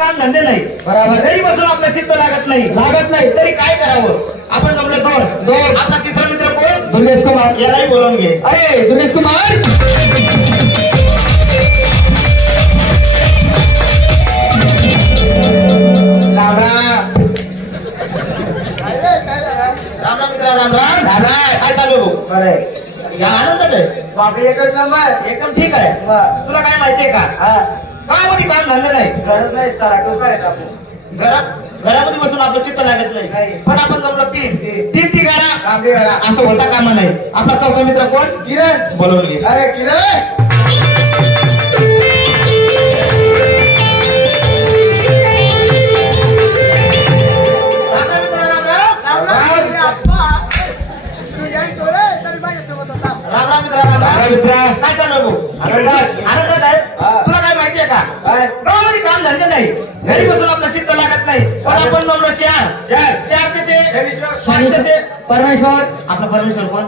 काम धंदे नाही, बरोबर. घरी बसून आपलं चित्त लागत नाही तरी काय करावं? आपण जमलं दोन. आपला तिसरा मित्र कोण? दुर्गेश कुमार. यालाही बोलवून घे. अरे दुर्गेश कुमार, राम राम. राम राम मित्रा, राम राम. राम राम. काय चालू? अरे या आनंदात आहे. बापरे एकच नंबर. एकदम ठीक आहे. तुला काय माहितीये का? काय मोठी काम धंदा नाही, गरज नाही सारा टोका आहे आपण. घरामध्ये बसून आपलं चित्त लागत नाही, नाही. पण आपण जमलं तीन ठिकाणा कांबळे गाडा. असं होता कामा नाही. आपला चौथा मित्र कोण? किरण. बोलवून घे. अरे किरण, राम राम मित्रा, राम राम मित्रा. काय चालू? आनंदात आहे. तुला काय माहितीये का? गावामध्ये काम धंदे नाही, घरी बसून आपलं चित्त लागत नाही, पण आपण जमलो चार ते पाच ते परमेश्वर. आपला परमेश्वर कोण?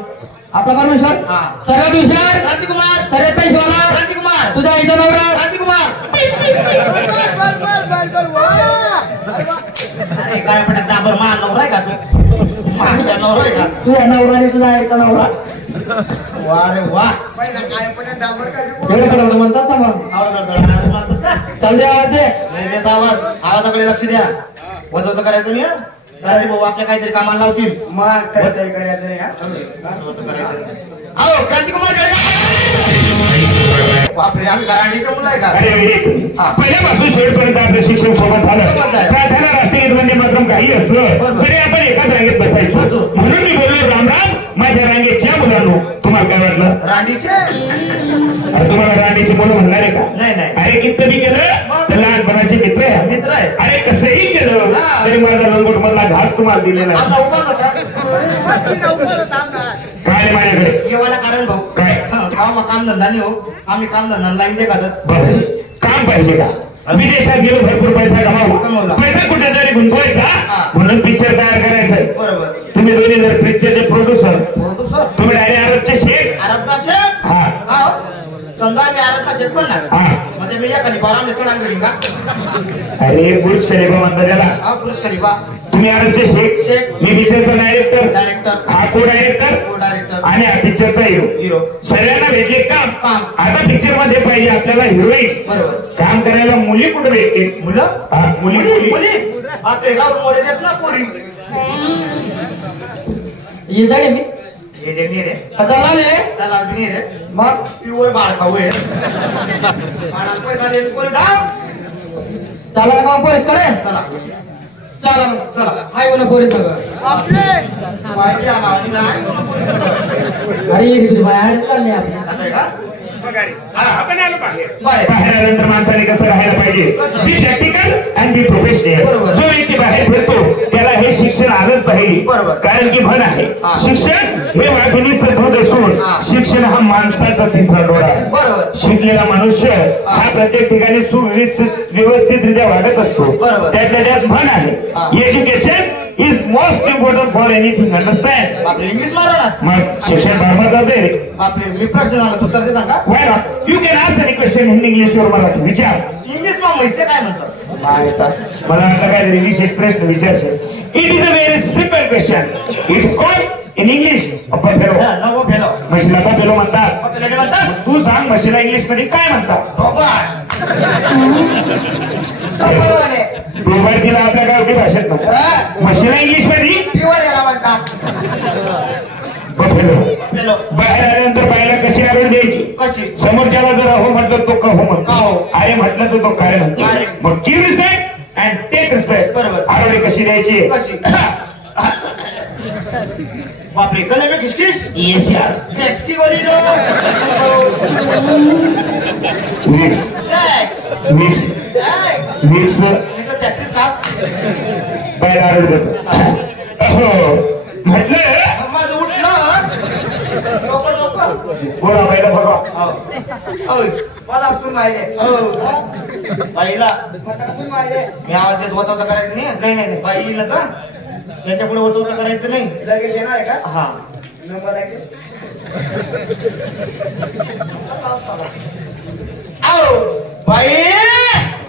आपला परमेश्वर हा. सर्वात हुशार, क्रांतिकुमार. सर्वात पैशवाला, क्रांतिकुमार. तुझा आईचा नवरा. क्रांतिकुमार. अरे काय म्हणतात डांबर मान नवरा आहे का तू? माझा नवरा आहे का? तुझा नवरा आणि तुझा आईचा नवरा. वा रे वा. एवढं खरं म्हणतात ना मग. आवाज मारतोस का? चाल दे आवाज दे. नाही देत आवाजाकडे लक्ष द्या. वजवतं करायचं नाही हं? रात्री भाऊ आपल्या काहीतरी कामाला लावतील. मग काय करायचं रे. वजवतं करायचं नाही. अहो क्रांतिकुमार बापरे, आम्ही कराडीचे मुलं आहे का? अरे पहिल्यापासून शेवटपर्यंत आपलं शिक्षण सोबत झालं. प्रार्थना राष्ट्रगीत वंदे मातरम काही असलं तरी आपण एकाच रांगेत बसायचो. म्हणून मी बोललो राम राम माझ्या रांगेच्या मुलांनो. तुम्हाला काय वाटलं? राणीचे? अरे तुम्हाला राणीचे मुलं म्हणणार आहे का? नाही. अरे किती बी केलं तर लहानपणाचे मित्र आहे. मित्र आहे. अरे कसंही केलं तरी माझा लंगोट मधला घास तुम्हाला दिलेला आहे. आता उपास होता. काय रे माझ्याकडे? येवायला कारण भाऊ काय? काम धंदा नाही हो. आम्ही काम धंदा लाईन दे का? बरं काम पाहिजे का? विदेशात गेलो भरपूर पैसा कमावला. पैसा कुठेतरी गुंतवायचा म्हणून पिक्चर तयार करायचंय. बरोबर. तुम्ही दोन्ही जर पिक्चरचे प्रोड्युसर, तुम्ही डायरेक्ट अरबचे शेख. अरबचा शेख? हा. समजा मी अरबचा शेख पण ना, म्हणजे मी या खलिफा आमने चढांगडी का? अरे बुर्ज खलिफा म्हणतात त्याला. हा, बुर्ज खलिफा. तुम्ही अरबचे शेख, मी पिक्चरचा डायरेक्टर, हा को डायरेक्टर आणि हा पिक्चरचा हिरो. सगळ्यांना भेटले काम. आता पिक्चर मध्ये पाहिजे आपल्याला हिरोईन. बरोबर. काम करायला मुली कुठे भेटते? मुलं? हा मुली. आपले राहुल मोरे देत ना पोरी. ये जाणे मी हे जे रे आता लावले. त्याला नाही रे. मग पिवळ बाळ खाऊ आहे. बाळाला पैसा देत कोणी धाव. चला ना मग पोलीस कडे. चला चला हाय बोला पोलीस बघा. पाहिजे आला आणि नाही. अरे तुझी बाहेर चालली आपली. असं आहे का? आपण आलो बाहेर. बाहेर. बाहेर आल्यानंतर माणसाने कसं राहायला पाहिजे? कसं? बी प्रॅक्टिकल अँड बी प्रोफेशनल. बरोबर. जो व्यक्ती बाहेर फिरतो त्याला हे शिक्षण आलंच पाहिजे. बरोबर. कारण की म्हण आहे हा. शिक्षण हे वाघिणीचं दूध असून हा. शिक्षण हा माणसाचा तिसरा डोळा आहे. बरोबर. शिकलेला मनुष्य हा प्रत्येक ठिकाणी व्यवस्थितरित्या वागत असतो. बरोबर. त्यातल्या त्यात म्हण हा. आहे education is most important for anything. Understand? आपले इंग्लिश मारा ना. मग शिक्षण महत्वाचं आहे रे. आपले मी प्रश्न सांगत उत्तर दे सांगा. Why not? You can ask any question in English or Marathi. विचार. इंग्लिश मग म्हैसे काय म्हणतात? मला आता काहीतरी विशेष प्रश्न विचारશે. It is a very simple question. It's called in English buffalo. नवो फेलो. म्हशीला बफेलो म्हणतात. आपल्याला म्हणतात तू सांग म्हशीला इंग्लिश मध्ये काय म्हणतात? प्रोव्हाइड केला आपल्या गावठी भाषेत म्हणतात. म्हशीला इंग्लिश मध्ये बफेलो. बाहेर आल्यानंतर बाईला कशी आरोड द्यायची? कशी? समोरच्याला जर हो म्हटलं तो हो म्हणतो. का हो? अरे म्हटलं तर तो काय म्हणतो. मग give respect and take respect. बरोबर. आरोडी कशी द्यायची? कशी? बापरे, कले में किसकिस? येस यार. सेक्स की गोली लो. Mix sex. Mix sex. Mix मी तर सेक्सिस का? बाहेर आरोड देतो. हो म्हटलं माझं उठलं. लोक बोला बाईला बघा. मला आपण माहिले. बाईला मी आवाज देत वचवता करायचं नाही. नाही बाईला का याच्या पुढे वचवता करायचं नाही. लगेच येणार आहे का? हा नंबर आहे. बाई